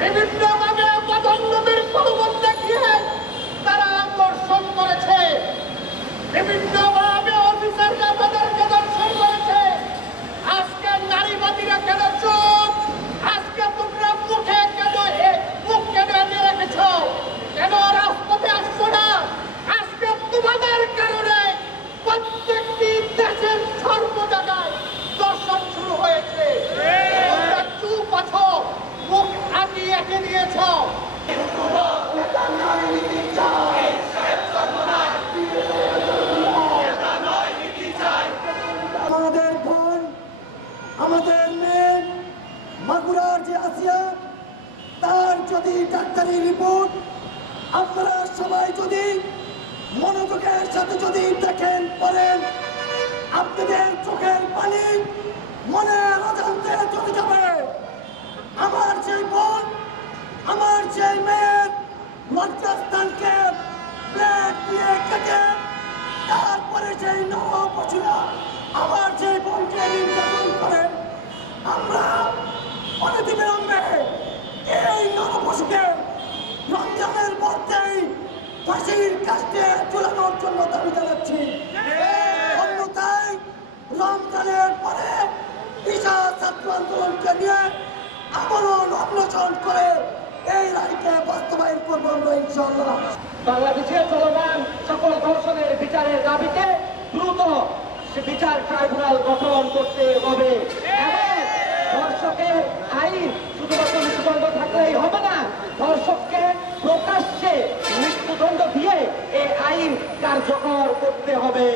বিভিন্নভাবে পদোন্নতির প্রলোভন দেখিয়ে তারা আকর্ষণ করেছে, বিভিন্নভাবে অফিসাররা তাদেরকে দর্শন করেছে। আজকে নারীবাদীরা কেন চুপ? আজকে তোমরা মুখ কেন এনে রেখেছ? কেন রাজপথে আসছো না? আজকে তোমাদের কারণে প্রত্যেকটি দেশের সর্ব জায়গায় দর্শন শুরু হয়েছে। তোমরা চুপ আছো, মুখ আগিয়ে এঁকে দিয়েছ। আমাদের বোন, আমাদের মেয়ে মাগুরার যে আসিয়া, তার যদি ডাক্তারি রিপোর্ট আপনারা সবাই যদি মনোযোগের সাথে যদি দেখেন পড়েন, আপনাদের চোখের পানি মনের অজান্তে চলে যাবে। আমার সেই বোন, আমার সেই মেয়ের লজ্জাস্থানকে প্লেট দিয়ে কেটে তারপরে সেই নর পশুরা আমার সেই বোনকে নির্যাতন করে, আমরা অনতিবিলম্বে এই নর পশুকে রমজানের মধ্যেই ফাঁসির কাস্টে ঝুলানোর জন্য দাবি জানাচ্ছি। অন্যথায় রমজানের পরে বিশাল ছাত্র আন্দোলনকে নিয়ে আমরণ অন্বেষণ করে এই রায়কে বাস্তবায়ন করবো আমরা ইনশাআল্লাহ। বাংলাদেশে চলমান সকল ধর্ষণের বিচারের দাবিতে দ্রুত বিচার ট্রাইব্যুনাল গঠন করতে হবে। ধর্ষকের আইন শুধুমাত্র মৃত্যুদণ্ড থাকলেই হবে না, ধর্ষককে প্রকাশ্যে মৃত্যুদণ্ড দিয়ে এই আইন কার্যকর করতে হবে।